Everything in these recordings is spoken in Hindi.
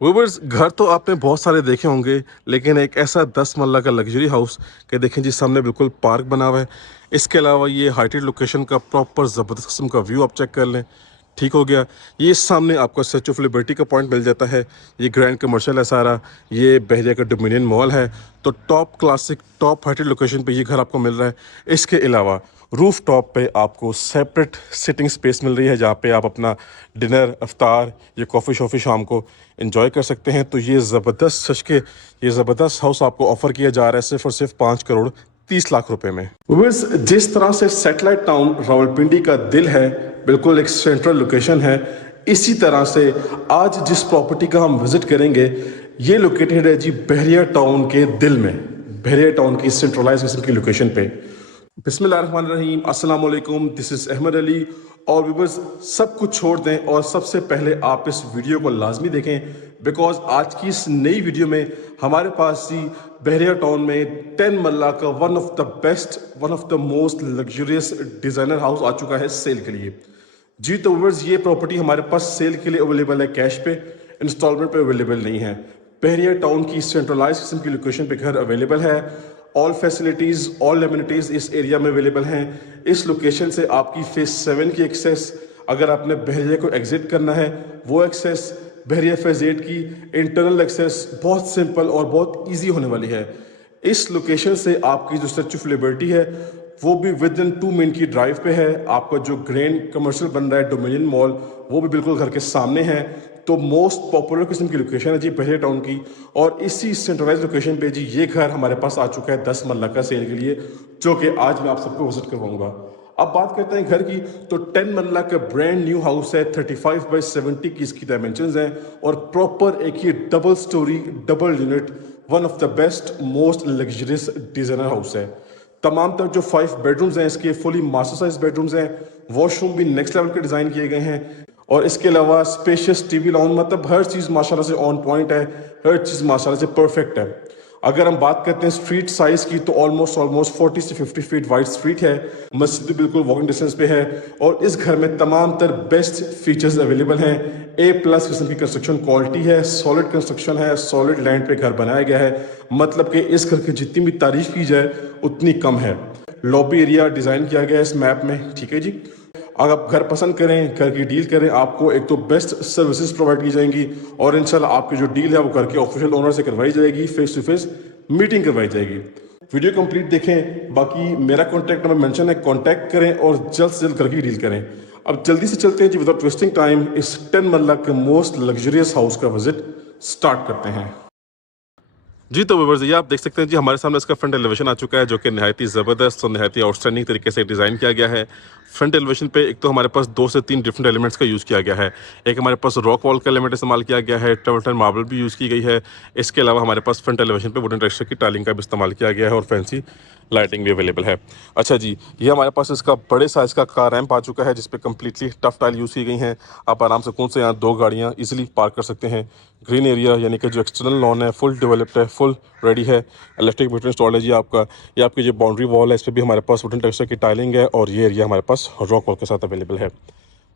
व्यूअर्स, घर तो आपने बहुत सारे देखे होंगे, लेकिन एक ऐसा 10 मरला का लग्जरी हाउस कि देखें जी, सामने बिल्कुल पार्क बना हुआ है। इसके अलावा ये हाइटेड लोकेशन का प्रॉपर ज़बरदस्त किस्म का व्यू आप चेक कर लें। ठीक हो गया। ये सामने आपको स्टैचू ऑफ लिबर्टी का पॉइंट मिल जाता है। ये ग्रैंड कमर्शियल है सारा। ये बहरिया का डोमिनियन मॉल है। तो top classic top heighted location पे ये घर आपको मिल रहा है। इसके अलावा रूफ टॉप पे आपको सेपरेट सिटिंग स्पेस मिल रही है, जहाँ पे आप अपना डिनर, अफ्तार या कॉफ़ी शॉफ़ी शाम को एंजॉय कर सकते हैं। तो ये ज़बरदस्त सच के ये ज़बरदस्त हाउस आपको ऑफ़र किया जा रहा है सिर्फ और सिर्फ 5 करोड़ 30 लाख रुपए में। व्यूअर्स, जिस तरह से सैटेलाइट टाउन रावलपिंडी का दिल है, बिल्कुल एक सेंट्रल लोकेशन है, इसी तरह से आज जिस प्रॉपर्टी का हम विजिट करेंगे, ये लोकेटेड है जी बहरिया टाउन के दिल में, बहरिया टाउन की सेंट्रलाइज किस्म की लोकेशन पे। बिस्मिल्लाहिर्रहमानिर्रहीम, अस्सलाम वालेकुम, दिस इज़ अहमद अली। और व्यूअर्स, सब कुछ छोड़ दें और सबसे पहले आप इस वीडियो को लाजमी देखें, बिकॉज आज की इस नई वीडियो में हमारे पास ही बहरिया टाउन में 10 मरला का one of the best, one of the most luxurious designer house आ चुका है सेल के लिए। जी तो व्यूअर्स, ये प्रॉपर्टी हमारे पास सेल के लिए अवेलेबल है, कैश पे, इंस्टॉलमेंट पे अवेलेबल नहीं है। बहरिया टाउन की सेंट्रलाइज किस्म की लोकेशन पे घर अवेलेबल है। ऑल फैसिलिटीज़, ऑल एमिनिटीज़ इस एरिया में अवेलेबल हैं। इस लोकेशन से आपकी फेज 7 की एक्सेस, अगर आपने बहरिया को एग्जिट करना है, वो एक्सेस, बहरिया फेज 8 की इंटरनल एक्सेस बहुत सिंपल और बहुत ईजी होने वाली है। इस लोकेशन से आपकी जो स्टैचू ऑफ लिबर्टी है, वो भी विद इन 2 मिनट की ड्राइव पे है। आपका जो ग्रैंड कमर्शियल बन रहा है डोमिनियन मॉल, वो भी बिल्कुल घर के सामने है। तो मोस्ट पॉपुलर किस्म की लोकेशन है जी बहरिया टाउन की। और इसी सेंट्रलाइज लोकेशन पे जी ये घर हमारे पास आ चुका है 10 मरला का सेल के लिए, जो कि आज मैं आप सबको विजिट करवाऊंगा। अब बात करते हैं घर की, तो 10 मरला का ब्रांड न्यू हाउस है। 35/70 की इसकी डायमेंशंस हैं और प्रॉपर एक ही double storey double unit, one of the best most luxurious designer house है। तमाम तर जो 5 बेडरूम्स हैं इसके फुली मास्टर साइज बेडरूम्स हैं। वॉशरूम भी नेक्स्ट लेवल के डिज़ाइन किए गए हैं। और इसके अलावा स्पेशियस टीवी लॉन, मतलब हर चीज़ माशाल्लाह से ऑन पॉइंट है, हर चीज़ माशाल्लाह से परफेक्ट है। अगर हम बात करते हैं स्ट्रीट साइज की, तो ऑलमोस्ट 40 से 50 फीट वाइड स्ट्रीट है। मस्जिद भी बिल्कुल वॉकिंग डिस्टेंस पे है। और इस घर में तमाम तर बेस्ट फीचर्स अवेलेबल हैं। A+ किस्म की कंस्ट्रक्शन क्वालिटी है, सॉलिड कंस्ट्रक्शन है, सॉलिड लैंड पे घर बनाया गया है। मतलब कि इस घर की जितनी भी तारीफ की जाए उतनी कम है। लॉबी एरिया डिज़ाइन किया गया है इस मैप में, ठीक है जी। अगर आप घर पसंद करें, घर की डील करें, आपको एक तो बेस्ट सर्विसेज प्रोवाइड की जाएंगी और इंशाल्लाह आपकी जो डील है वो घर के ऑफिशियल ओनर से करवाई जाएगी, फेस टू फेस मीटिंग करवाई जाएगी। वीडियो कंप्लीट देखें, बाकी मेरा कॉन्टैक्ट नंबर मेंशन है, कॉन्टैक्ट करें और जल्द से जल्द घर की डील करें। अब जल्दी से चलते हैं जी, विदाउट वेस्टिंग टाइम, इस 10 मरला के मोस्ट लग्जरियस हाउस का विजिट स्टार्ट करते हैं। जी तो व्यूअर्स, ये आप देख सकते हैं जी, हमारे सामने इसका फ्रंट एलिवेशन आ चुका है, जो कि नहायत ही ज़बरदस्त और नहायत ही आउटस्टैंडिंग तरीके से डिज़ाइन किया गया है। फ्रंट एलिवेशन पे एक तो हमारे पास 2 से 3 डिफरेंट एलिमेंट्स का यूज़ किया गया है। एक हमारे पास रॉक वॉल का एलिमेंट इस्तेमाल किया गया है, ट्रेवर्टन मार्बल भी यूज़ की गई है। इसके अलावा हमारे पास फ्रंट एलिवेशन पे वुडन टेक्सचर की टाइलिंग का भी इस्तेमाल किया गया है और फैंसी लाइटिंग भी अवेलेबल है। अच्छा जी, ये हमारे पास इसका बड़े साइज़ का कार रैंप आ चुका है, जिसपे कम्प्लीटली टफ टाइल यूज़ की गई हैं। आप आराम से कौन से यहाँ 2 गाड़ियाँ ईजिली पार्क कर सकते हैं। ग्रीन एरिया यानी कि जो एक्सटर्नल लॉन है फुल डेवलप्ड है, फुल रेडी है। इलेक्ट्रिक मीटर इंस्टॉल है जी आपका। ये आपकी जो बाउंड्री वॉल है, इस पर भी हमारे पास वुडन टेक्सचर की टाइलिंग है और ये एरिया हमारे पास रॉक वॉल के साथ अवेलेबल है।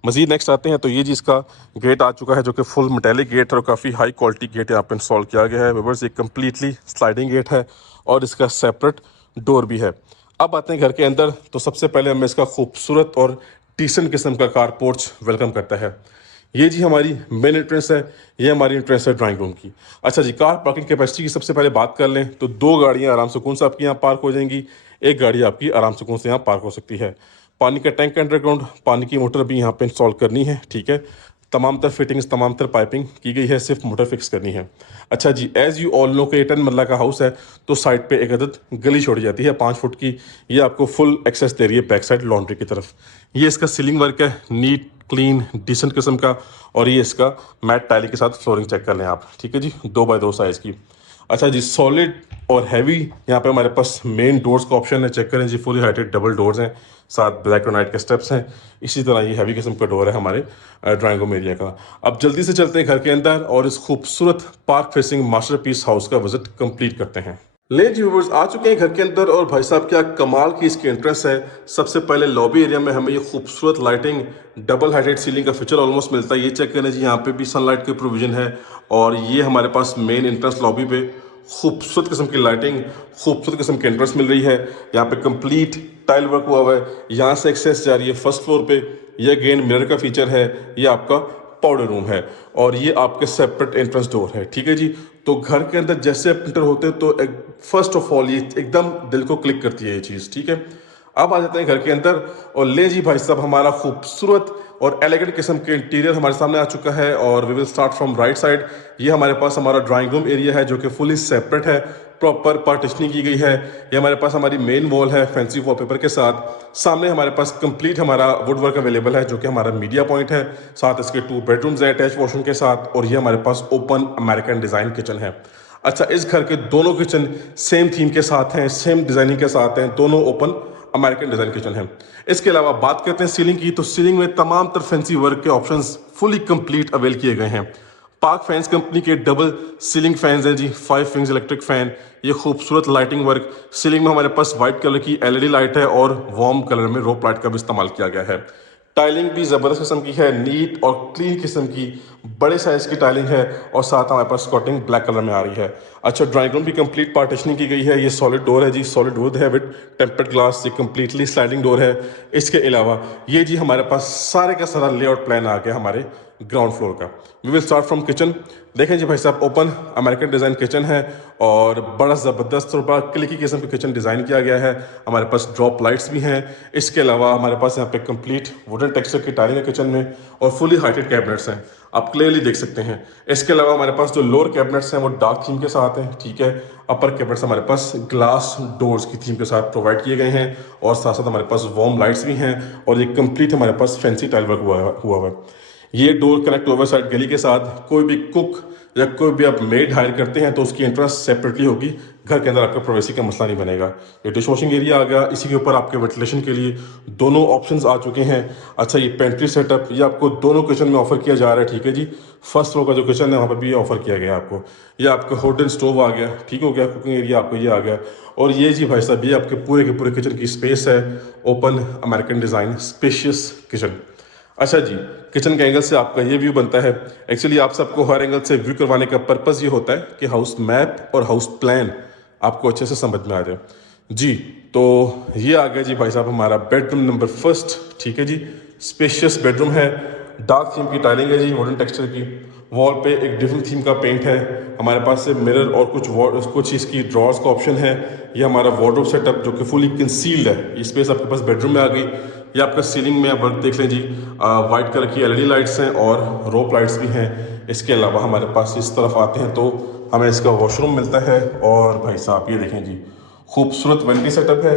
मजीद नेक्स्ट आते हैं, तो ये जी इसका गेट आ चुका है, जो कि फुल मेटेलिक गेट है और काफ़ी हाई क्वालिटी गेट यहाँ पे इंस्टॉल किया गया है। व्यूअर्स, ये कम्प्लीटली स्लाइडिंग गेट है और इसका सेपरेट डोर भी है। अब आते हैं घर के अंदर, तो सबसे पहले हमें इसका खूबसूरत और डिसेंट किस्म का कार पोर्च वेलकम करता है। ये जी हमारी मेन एंट्रेंस है, ये हमारी एंट्रेंस है ड्राइंग रूम की। अच्छा जी, कार पार्किंग कैपेसिटी की सबसे पहले बात कर लें, तो 2 गाड़ियाँ आराम सुकून से आपकी यहाँ पार्क हो जाएंगी। एक गाड़ी आपकी आराम सुकून से यहाँ पार्क हो सकती है। पानी का टैंक अंडरग्राउंड, पानी की मोटर भी यहाँ पे इंस्टॉल करनी है, ठीक है। तमाम तर फिटिंग्स, तमाम तर पाइपिंग की गई है, सिर्फ मोटर फिक्स करनी है। अच्छा जी, एज़ यू ऑल नो के 10 मरला का हाउस है, तो साइड पे एक अदद गली छोड़ी जाती है 5 फुट की। ये आपको फुल एक्सेस दे रही है बैक साइड लॉन्ड्री की तरफ। ये इसका सीलिंग वर्क है, नीट क्लीन डिसेंट किस्म का। और ये इसका मैट टाइल के साथ फ्लोरिंग चेक कर लें आप, ठीक है जी, 2x2 साइज़ की। अच्छा जी, सॉलिड और हैवी यहाँ पे हमारे पास मेन डोर्स का ऑप्शन है, चेक करें जी, फुली हाइटेड डबल डोर्स हैं, साथ ब्लैक और नाइट के स्टेप्स हैं। इसी तरह ये हैवी किस्म का डोर है हमारे ड्राइंग रूम एरिया का। अब जल्दी से चलते हैं घर के अंदर और इस खूबसूरत पार्क फेसिंग मास्टरपीस हाउस का विजिट कंप्लीट करते हैं। ले जी व्यूवर्स आ चुके हैं घर के अंदर और भाई साहब क्या कमाल की इसकी एंट्रेंस है। सबसे पहले लॉबी एरिया में हमें ये खूबसूरत लाइटिंग डबल हाइटेड सीलिंग का फीचर ऑलमोस्ट मिलता है। ये चेक करें जी, यहाँ पे भी सनलाइट की प्रोविजन है। और ये हमारे पास मेन एंट्रेंस लॉबी पे खूबसूरत किस्म की लाइटिंग, खूबसूरत किस्म की एंट्रेंस मिल रही है। यहाँ पे कंप्लीट टाइल वर्क हुआ हुआ है। यहाँ से एक्सेस जा रही है फर्स्ट फ्लोर पे। ये अगेन मिरर का फीचर है। ये आपका पाउडर रूम है और ये आपके सेपरेट एंट्रेंस डोर है। ठीक है जी, तो घर के अंदर जैसे आप एंटर होते हैं तो फर्स्ट ऑफ ऑल ये एकदम दिल को क्लिक करती है ये चीज़। ठीक है, अब आ जाते हैं घर के अंदर और ले जी भाई साहब, हमारा खूबसूरत और एलिगेंट किस्म के इंटीरियर हमारे सामने आ चुका है। और we will start from right side. ये हमारे पास हमारा ड्राइंग रूम एरिया है जो कि फुली सेपरेट है, प्रॉपर पार्टीशनिंग की गई है। ये हमारे पास हमारी मेन वॉल है फैंसी वॉलपेपर के साथ। सामने हमारे पास कंप्लीट हमारा वुड वर्क अवेलेबल है जो कि हमारा मीडिया पॉइंट है। साथ इसके 2 बेडरूम्स हैं अटैच वॉशरूम के साथ। और ये हमारे पास ओपन अमेरिकन डिज़ाइन किचन है। अच्छा, इस घर के दोनों किचन सेम थीम के साथ हैं, सेम डिज़ाइनिंग के साथ हैं, दोनों ओपन अमेरिकन डिज़ाइन किचन है। इसके अलावा बात करते हैं सीलिंग की, तो सीलिंग में तमाम तर फैंसी वर्क के ऑप्शंस फुली कंप्लीट अवेल किए गए हैं। पार्क फैंस कंपनी के डबल सीलिंग फैंस हैं जी, 5 विंग्स इलेक्ट्रिक फैन। ये खूबसूरत लाइटिंग वर्क, सीलिंग में हमारे पास वाइट कलर की एलईडी लाइट है और वार्म कलर में रोप लाइट का भी इस्तेमाल किया गया है। टाइलिंग भी ज़बरदस्त किस्म की है, नीट और क्लीन किस्म की, बड़े साइज़ की टाइलिंग है। और साथ हमारे पास स्कॉटिंग ब्लैक कलर में आ रही है। अच्छा, ड्राइंग रूम भी कंप्लीट पार्टीशनिंग की गई है। ये सॉलिड डोर है जी, सॉलिड वुड है विद टेम्पर्ड ग्लास। ये कंप्लीटली स्लाइडिंग डोर है। इसके अलावा ये जी हमारे पास सारे का सारा लेआउट प्लान आ गया हमारे ग्राउंड फ्लोर का। We will start from kitchen. देखें जी भाई साहब, ओपन अमेरिकन डिज़ाइन किचन है और बड़ा ज़बरदस्त और बड़ा क्लिकी किस्म का किचन डिज़ाइन किया गया है। हमारे पास ड्रॉप लाइट्स भी हैं। इसके अलावा हमारे पास यहाँ पे कंप्लीट वुडन टेक्सचर की टाइलिंग है किचन में और फुली हाइटेड कैबिनेट्स हैं, आप क्लियरली देख सकते हैं। इसके अलावा हमारे पास जो लोअर कैबिनेट्स हैं वो डार्क थीम के साथ हैं। ठीक है, अपर कैबिनेट्स हमारे पास ग्लास डोर्स की थीम के साथ प्रोवाइड किए गए हैं और साथ साथ हमारे पास वार्म लाइट्स भी हैं। और ये कंप्लीट हमारे पास फैंसी टाइल वर्क हुआ है। ये डोर कनेक्ट ओवर साइड गली के साथ। कोई भी कुक या कोई भी आप मेड हायर करते हैं तो उसकी एंट्रेंस सेपरेटली होगी। घर के अंदर आपका प्राइवेसी का मसला नहीं बनेगा। ये डिश वॉशिंग एरिया आ गया। इसी के ऊपर आपके वेंटिलेशन के लिए दोनों ऑप्शंस आ चुके हैं। अच्छा, ये पेंट्री सेटअप ये आपको दोनों किचन में ऑफर किया जा रहा है। ठीक है जी, फर्स्ट फ्लोर का जो किचन है वहाँ पर भी ऑफर किया गया आपको। ये आपका होटल स्टोव आ गया, ठीक हो गया, कुकिंग एरिया आपको ये आ गया। और ये जी भाई साहब, ये आपके पूरे के पूरे किचन की स्पेस है, open American design spacious kitchen. अच्छा जी, किचन के एंगल से आपका ये व्यू बनता है। एक्चुअली आप सबको हर एंगल से व्यू करवाने का पर्पज़ ये होता है कि हाउस मैप और हाउस प्लान आपको अच्छे से समझ में आ जाए जी। तो ये आ गया जी भाई साहब हमारा बेडरूम नंबर फर्स्ट। ठीक है जी, स्पेशियस बेडरूम है, डार्क थीम की टाइलिंग है जी, वुडन टेक्सचर की। वॉल पे एक डिफरेंट थीम का पेंट है। हमारे पास से मिरर और कुछ इसकी ड्रॉर्स का ऑप्शन है। ये हमारा वार्डरोब सेटअप जो कि फुली कंसील्ड है। ये स्पेस आपके पास बेडरूम में आ गई। ये आपका सीलिंग में आप वर्क देख लें जी, वाइट कलर की एलईडी लाइट्स हैं और रोप लाइट्स भी हैं। इसके अलावा हमारे पास इस तरफ आते हैं तो हमें इसका वॉशरूम मिलता है। और भाई साहब ये देखें जी, खूबसूरत वेंटी सेटअप है,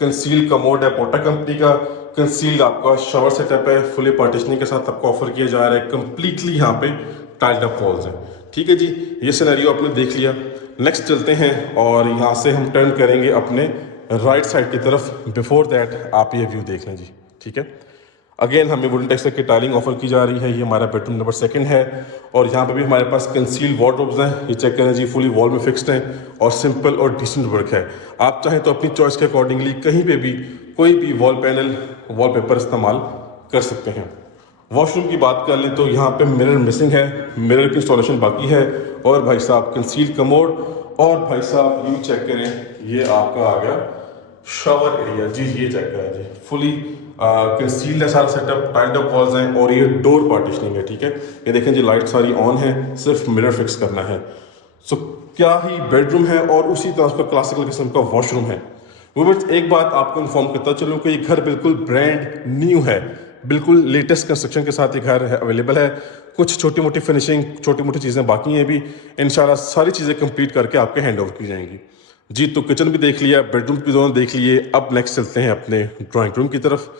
कंसील्ड कमोड है पोटा कंपनी का, कंसील्ड आपका शावर सेटअप है, फुली पार्टीशनिंग के साथ आपको ऑफर किया जा रहा है। कंप्लीटली यहाँ पे टाइल्ड अप वॉल्स हैं। ठीक है जी, ये सिनेरियो आपने देख लिया। नेक्स्ट चलते हैं और यहाँ से हम टर्न करेंगे अपने राइट साइड की तरफ। बिफोर दैट आप ये व्यू देख लें जी। ठीक है, अगेन हमें वुडन टेक्सचर की टाइलिंग ऑफर की जा रही है। ये हमारा बेडरूम नंबर 2 है और यहाँ पे भी हमारे पास कंसील्ड वार्डरोब्स हैं। ये चेक करें जी, फुली वॉल में फिक्स्ड हैं और सिंपल और डिसेंट वर्क है। आप चाहें तो अपनी चॉइस के अकॉर्डिंगली कहीं पे भी कोई भी वॉल पैनल वॉलपेपर इस्तेमाल कर सकते हैं। वॉशरूम की बात कर लें तो यहाँ पे मिरर मिसिंग है, मिरर की इंस्टॉलेशन बाकी है। और भाई साहब कंसील्ड कमोड और भाई साहब ये चेक करें, ये आपका आ गया शावर एरिया जी। ये चेक करें जी, फुली कंसील्ड है सारा सेटअप, टाइल्ड अप वॉल्स हैं और ये डोर पार्टीशनिंग है। ठीक है, ये देखें जी, लाइट सारी ऑन है, सिर्फ मिरर फिक्स करना है। सो क्या ही बेडरूम है और उसी तरह उसका क्लासिकल किस्म का वॉशरूम है। वो बस एक बात आपको इन्फॉर्म करता चलूँ कि ये घर बिल्कुल ब्रांड न्यू है, बिल्कुल लेटेस्ट कंस्ट्रक्शन के साथ ये घर है अवेलेबल है। कुछ छोटी मोटी फिनिशिंग, छोटी मोटी चीज़ें बाकी हैं भी, इंशाल्लाह सारी चीज़ें कंप्लीट करके आपके हैंड ओवर की जाएंगी जी। तो किचन भी देख लिया, बेडरूम भी दोनों देख लिए। अब नेक्स्ट चलते हैं अपने ड्राइंग रूम की तरफ।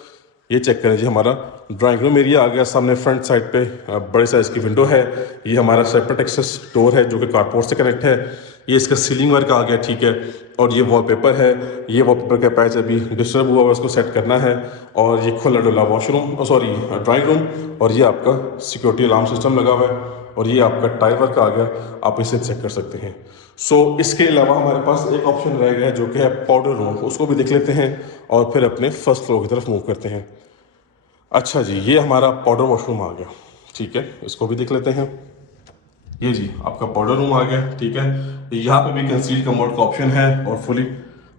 ये चेक करें जी, हमारा ड्राइंग रूम एरिया आ गया। सामने फ्रंट साइड पे बड़े साइज़ की विंडो है। ये हमारा सेपरेट एक्सेस डोर है जो कि कारपोर्ट से कनेक्ट है। ये इसका सीलिंग वर्क आ गया। ठीक है, और ये वॉलपेपर है। ये वॉलपेपर का पैच अभी डिस्टर्ब हुआ है, उसको सेट करना है। और ये खुला डुला वॉशरूम, सॉरी ड्राइंग रूम। और ये आपका सिक्योरिटी अलार्म सिस्टम लगा हुआ है। और ये आपका टाइल वर्क आ गया, आप इसे चेक कर सकते हैं। सो इसके अलावा हमारे पास एक ऑप्शन रह गया जो कि है पाउडर रूम, उसको भी देख लेते हैं और फिर अपने फर्स्ट फ्लोर की तरफ मूव करते हैं। अच्छा जी, ये हमारा पाउडर वॉशरूम आ गया, ठीक है, इसको भी देख लेते हैं। ये जी आपका पाउडर रूम आ गया, ठीक है। यहाँ पे भी कंसील कमोड का ऑप्शन है और फुली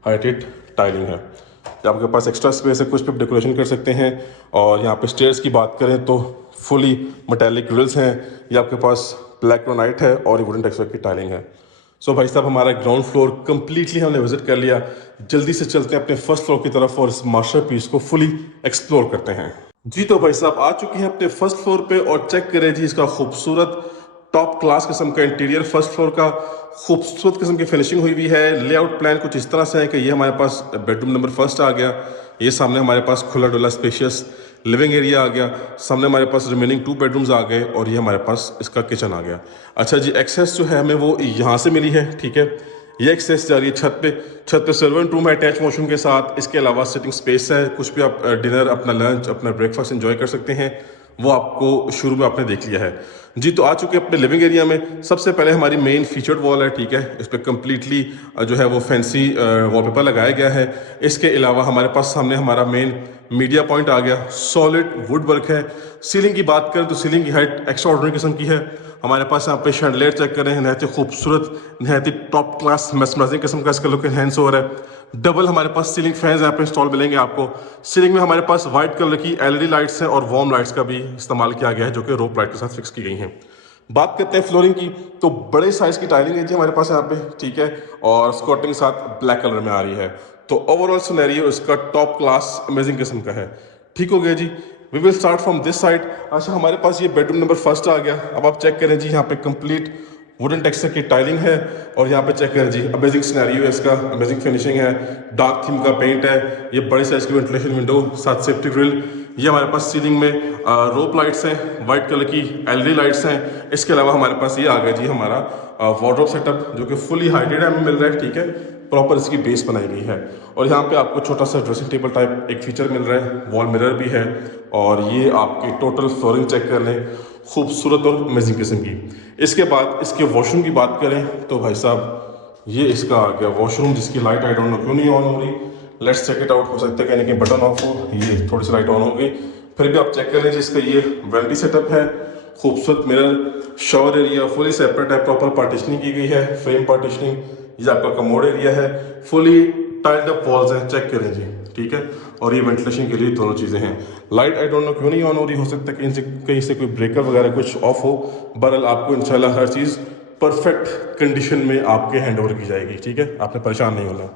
हाइटेड टाइलिंग है। जब आपके पास एक्स्ट्रा स्पेस है, कुछ पे डेकोरेशन कर सकते हैं। और यहाँ पे स्टेयर्स की बात करें तो फुली मेटालिक ग्रिल्स हैं। ये आपके पास ब्लैक ग्रेनाइट है और वुडन टेक्सचर की टाइलिंग है। सो भाई साहब, हमारा ग्राउंड फ्लोर कंप्लीटली हमने विजिट कर लिया। जल्दी से चलते हैं अपने फर्स्ट फ्लोर की तरफ और इस मास्टरपीस को फुली एक्सप्लोर करते हैं। जी तो भाई साहब आ चुके हैं अपने फर्स्ट फ्लोर पे और चेक करें जी इसका खूबसूरत टॉप क्लास किस्म का इंटीरियर। फर्स्ट फ्लोर का खूबसूरत किस्म की फिनिशिंग हुई हुई है। लेआउट प्लान कुछ इस तरह से है कि ये हमारे पास बेडरूम नंबर फर्स्ट आ गया। ये सामने हमारे पास खुला डुला स्पेशियस लिविंग एरिया आ गया। सामने हमारे पास रिमेनिंग 2 बेडरूम्स आ गए और ये हमारे पास इसका किचन आ गया। अच्छा जी, एक्सेस जो है हमें वो यहाँ से मिली है, ठीक है। ये एक्सेस जा रही है छत पे सर्वेंट रूम है अटैच वॉशरूम के साथ। इसके अलावा सिटिंग स्पेस है, कुछ भी आप डिनर, अपना लंच, अपना ब्रेकफास्ट एंजॉय कर सकते हैं। वो आपको शुरू में आपने देख लिया है जी। तो आ चुके अपने लिविंग एरिया में। सबसे पहले हमारी मेन फीचर्ड वॉल है, ठीक है। इस पर कम्प्लीटली जो है वो फैंसी वॉलपेपर लगाया गया है। इसके अलावा हमारे पास सामने हमारा मेन मीडिया पॉइंट आ गया। सॉलिड वुड वर्क है। सीलिंग की बात करें तो सीलिंग की हाइट एक्स्ट्रा ऑर्डिनरी किस्म की है। हमारे पास यहाँ पे शैंडलियर चेक करें, नहायत ही खूबसूरत, नहायत ही टॉप क्लास मेस्मराइजिंग किस्म का इसका लुक एनहेंस हो रहा है। डबल हमारे पास सीलिंग फैंस यहाँ पे इंस्टॉल मिलेंगे आपको। सीलिंग में हमारे पास व्हाइट कलर की एलईडी लाइट्स हैं और वार्म लाइट्स का भी इस्तेमाल किया गया है जो कि रोप लाइट के साथ फिक्स की गई हैं। बात करते हैं फ्लोरिंग की, तो बड़े साइज की टाइलिंग है जी हमारे पास यहाँ पे, ठीक है। और स्कॉटिंग के साथ ब्लैक कलर में आ रही है। तो ओवरऑल सिनेरियो इसका टॉप क्लास अमेजिंग किस्म का है। ठीक हो गया जी। We will start from this side. अच्छा, हमारे पास ये बेडरूम नंबर फर्स्ट आ गया। अब आप चेक करें जी, यहाँ पे कंप्लीट वुडन टेक्सचर की टाइलिंग है और यहाँ पे चेक करें जी, अमेजिंग सिनेरियो है इसका, अमेजिंग फिनिशिंग है, डार्क थीम का पेंट है। ये बड़े साइज की वेंटिलेशन विंडो, साथ सेफ्टी ग्रिल। ये हमारे पास सीलिंग में रोप लाइट्स हैं, वाइट कलर की एलईडी लाइट्स हैं। इसके अलावा हमारे पास ये आ गया जी हमारा वार्डरोब सेटअप जो कि फुली हाइटेड हमें मिल रहा है, ठीक है। प्रॉपर इसकी बेस बनाई गई है और यहाँ पे आपको छोटा सा ड्रेसिंग टेबल टाइप एक फीचर मिल रहा है। वॉल मिरर भी है और ये आपकी टोटल फ्लोरिंग चेक कर लें, खूबसूरत और अमेजिंग किस्म की। इसके बाद इसके वॉशरूम की बात करें तो भाई साहब ये इसका आ गया वॉशरूम, जिसकी लाइट आई डोंट नो क्यों नहीं ऑन हो रही। Let's check it out. हो सकता है कि बटन ऑफ हो, ये थोड़ी सी लाइट ऑन हो गई। फिर भी आप चेक कर लीजिए, इसका ये वैनिटी सेटअप है, खूबसूरत mirror, shower area fully separate है, प्रॉपर पार्टीशनिंग की गई है, फ्रेम पार्टीशनिंग। ये आपका कमोड एरिया है, फुली टाइल्ड अप वॉल्स हैं, चेक करें जी, ठीक है। और ये वेंटिलेशन के लिए दोनों चीज़ें हैं। लाइट आई डोंट नो क्यों नहीं ऑन हो रही, हो सकता है कहीं से कोई ब्रेकर वगैरह कुछ ऑफ हो। बहरहाल आपको इंशाल्लाह हर चीज़ परफेक्ट कंडीशन में आपके हैंड ओवर की जाएगी, ठीक है। आपने परेशान नहीं होना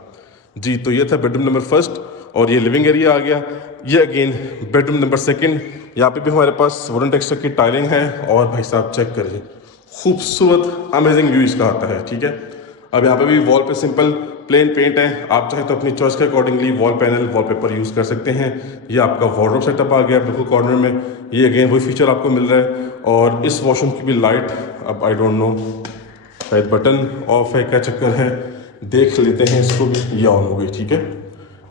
जी। तो ये था बेडरूम नंबर फर्स्ट और ये लिविंग एरिया आ गया। ये अगेन बेडरूम नंबर सेकंड। यहाँ पे भी हमारे पास वुडन टेक्सचर की टाइलिंग है और भाई साहब चेक करिए, खूबसूरत अमेजिंग व्यू इसका आता है, ठीक है। अब यहाँ पे भी वॉल पे सिंपल प्लेन पेंट है। आप चाहे तो अपनी चॉइस के accordingly wall panel, wallpaper use कर सकते हैं। ये आपका वार्डरोब सेटअप आ गया बिल्कुल कॉर्नर में। ये अगेन वही फीचर आपको मिल रहा है। और इस वॉशरूम की भी लाइट, अब आई डोंट नो शायद बटन ऑफ है, क्या चक्कर है, देख लेते हैं इसको भी। ये ऑन हो गई, ठीक है।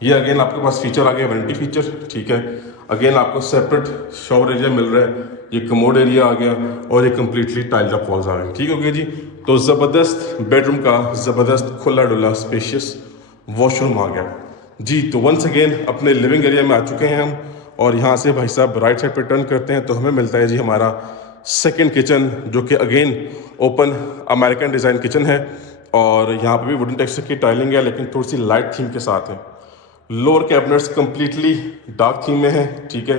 ये अगेन आपके पास फीचर आ गया वैनिटी फीचर, ठीक है। अगेन आपको सेपरेट शॉवर एरिया मिल रहा है, ये कमोड एरिया आ गया और ये कम्प्लीटली टाइल्ड अप वॉल्स आ गए, ठीक हो गया जी। तो ज़बरदस्त बेडरूम का ज़बरदस्त खुला डुला स्पेशियस वॉशरूम आ गया जी। तो वंस अगेन अपने लिविंग एरिया में आ चुके हैं हम और यहाँ से भाई साहब राइट साइड पर टर्न करते हैं तो हमें मिलता है जी हमारा सेकेंड किचन, जो कि again open American design kitchen है। और यहाँ पे भी वुडन टेक्सचर की टाइलिंग है लेकिन थोड़ी सी लाइट थीम के साथ है। Lower cabinets completely dark theme में है, ठीक है।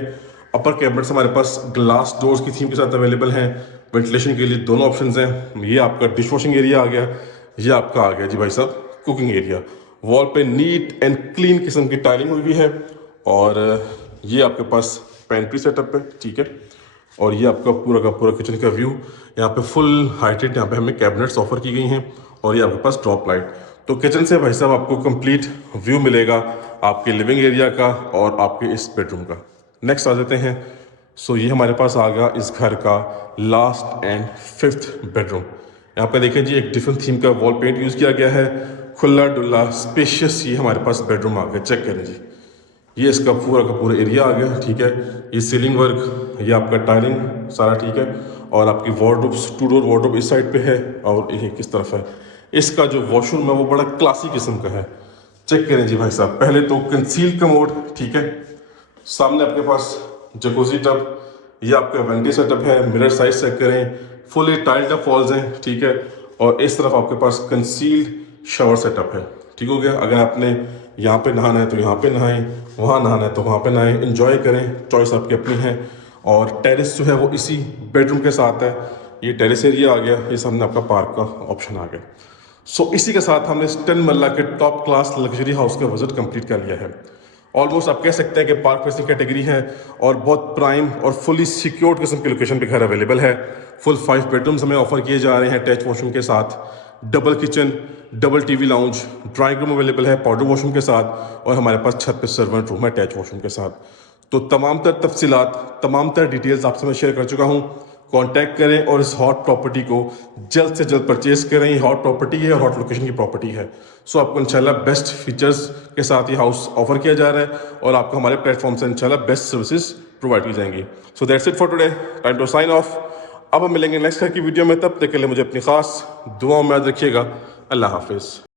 अपर कैबिनेट्स हमारे पास ग्लास डोर्स की थीम के साथ अवेलेबल हैं। वेंटिलेशन के लिए दोनों ऑप्शंस हैं। ये आपका डिश वॉशिंग एरिया आ गया, ये आपका आ गया जी भाई साहब कुकिंग एरिया। वॉल पे नीट एंड क्लीन किस्म की टाइलिंग हुई भी है और ये आपके पास पेंट्री सेटअप है, ठीक है। और ये आपका पूरा का पूरा किचन का व्यू। यहाँ पे फुल हाइटेड यहाँ पे हमें कैबिनेट्स ऑफर की गई हैं और ये आपके पास ड्रॉप लाइट। तो किचन से भाई साहब आपको कंप्लीट व्यू मिलेगा आपके लिविंग एरिया का और आपके इस बेडरूम का। नेक्स्ट आ जाते हैं। सो ये हमारे पास आ गया इस घर का लास्ट एंड फिफ्थ बेडरूम। यहाँ पे देखें जी, एक डिफरेंट थीम का वॉल पेंट यूज़ किया गया है, खुला डुला स्पेशियस ये हमारे पास बेडरूम आ गया। चेक करें जी, ये इसका पूरा का पूरा एरिया आ गया, ठीक है। ये सीलिंग वर्क, ये आपका टाइलिंग सारा, ठीक है। और आपकी वार्डरोब्स, 2 डोर वार्डरोब इस साइड पे है और ये किस तरफ है। इसका जो वॉशरूम है वो बड़ा क्लासी किस्म का है। चेक करें जी भाई साहब, पहले तो कंसील कमोड, ठीक है, सामने आपके पास जकूजी टब, ये आपका वेंटी सेटअप है, मिरर साइज चेक करें, फुली टाइल्ड अप वॉल्स हैं, ठीक है, और इस तरफ आपके पास कंसील्ड शावर सेटअप है। ठीक हो गया। अगर आपने यहाँ पे नहाना है तो यहाँ पे नहाएं, वहाँ नहाना है तो वहाँ पे नहाएं, इंजॉय करें, चॉइस आपकी अपनी है। और टेरेस जो है वो इसी बेडरूम के साथ है, ये टेरेस एरिया आ गया, ये सामने आपका पार्क का ऑप्शन आ गया। सो इसी के साथ हमने इस 10 मरला के टॉप क्लास लग्जरी हाउस का विजिट कंप्लीट कर लिया है। ऑलमोस्ट आप कह सकते हैं कि पार्क फेसिंग कैटेगरी है और बहुत प्राइम और फुली सिक्योर्ड किस्म की लोकेशन पे घर अवेलेबल है। फुल 5 बेडरूम्स हमें ऑफर किए जा रहे हैं अटैच वॉशरूम के साथ, double kitchen, double TV lounge, drawing room available है पाउडर वॉशरूम के साथ, और हमारे पास छत पे सर्वेंट रूम है अटैच वॉशरूम के साथ। तो तमाम तर तफसीलात, तमाम तर डिटेल्स आपसे मैं शेयर कर चुका हूँ। कांटेक्ट करें और इस हॉट प्रॉपर्टी को जल्द से जल्द परचेज करें। ये हॉट प्रॉपर्टी है और हॉट लोकेशन की प्रॉपर्टी है। सो आपको इंशाल्लाह बेस्ट फीचर्स के साथ ये हाउस ऑफर किया जा रहा है और आपको हमारे प्लेटफॉर्म से इंशाल्लाह बेस्ट सर्विसेज प्रोवाइड की जाएंगी। So that's it for today, time to sign off. अब हम मिलेंगे नेक्स्ट घर की वीडियो में, तब तक के लिए मुझे अपनी खास दुआओं में याद रखिएगा। अल्लाह हाफिज़।